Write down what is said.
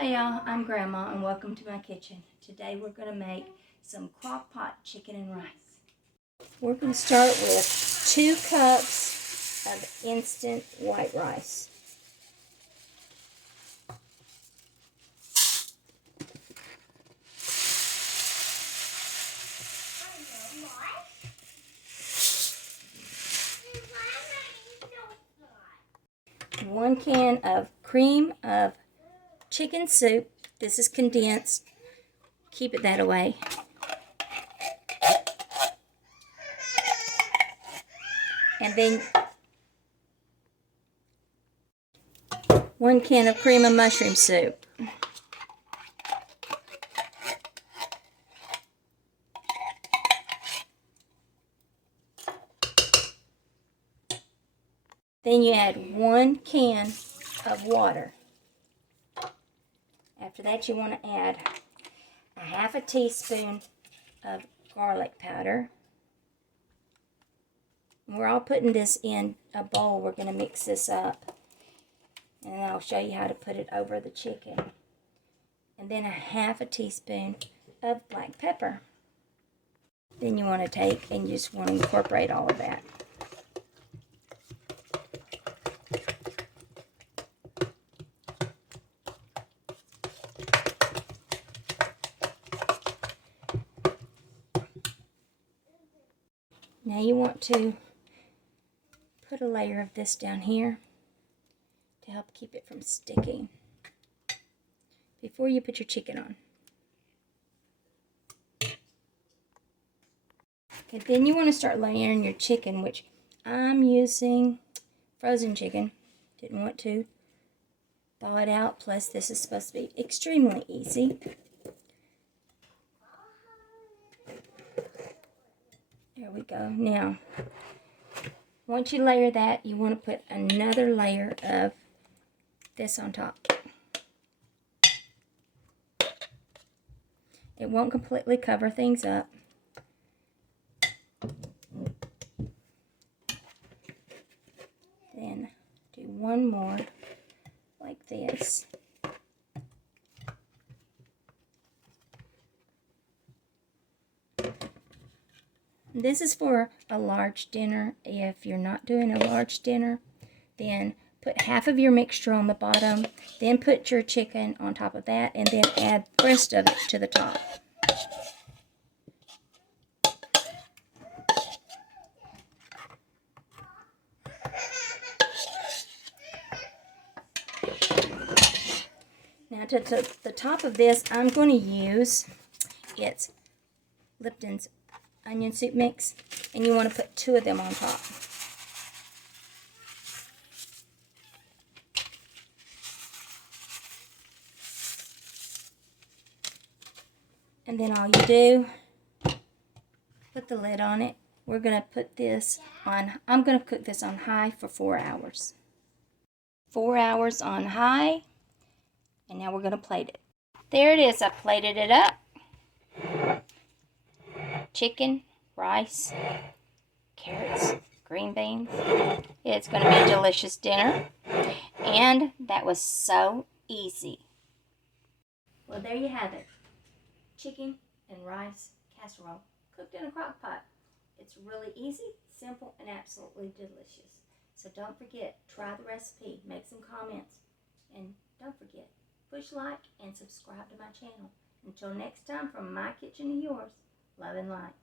Hi y'all, I'm Grandma and welcome to my kitchen. Today we're going to make some crock-pot chicken and rice. We're going to start with 2 cups of instant white rice. One can of cream of chicken soup. This is condensed. Keep it that way. And then 1 can of cream of mushroom soup. Then you add 1 can of water. After that, you want to add a 1/2 teaspoon of garlic powder. We're all putting this in a bowl. We're going to mix this up. And I'll show you how to put it over the chicken. And then a 1/2 teaspoon of black pepper. Then you want to take and you just want to incorporate all of that. Now you want to put a layer of this down here to help keep it from sticking before you put your chicken on. Okay, then you want to start layering your chicken, which I'm using frozen chicken. Didn't want to thaw it out, plus this is supposed to be extremely easy. There we go. Now, once you layer that, you want to put another layer of this on top. It won't completely cover things up. Then do 1 more like this. This is for a large dinner. If you're not doing a large dinner, then put 1/2 of your mixture on the bottom, then put your chicken on top of that, and then add the rest of it to the top. Now to the top of this, I'm going to use, it's Lipton's onion soup mix, and you want to put 2 of them on top. And then all you do, put the lid on it. We're going to put this on, I'm going to cook this on high for 4 hours. 4 hours on high, and now we're going to plate it. There it is, I plated it up. Chicken, rice, carrots, green beans. It's going to be a delicious dinner. And that was so easy. Well, there you have it. Chicken and rice casserole cooked in a crock pot. It's really easy, simple, and absolutely delicious. So don't forget, try the recipe, make some comments, and don't forget, push like and subscribe to my channel. Until next time, from my kitchen to yours, love and light.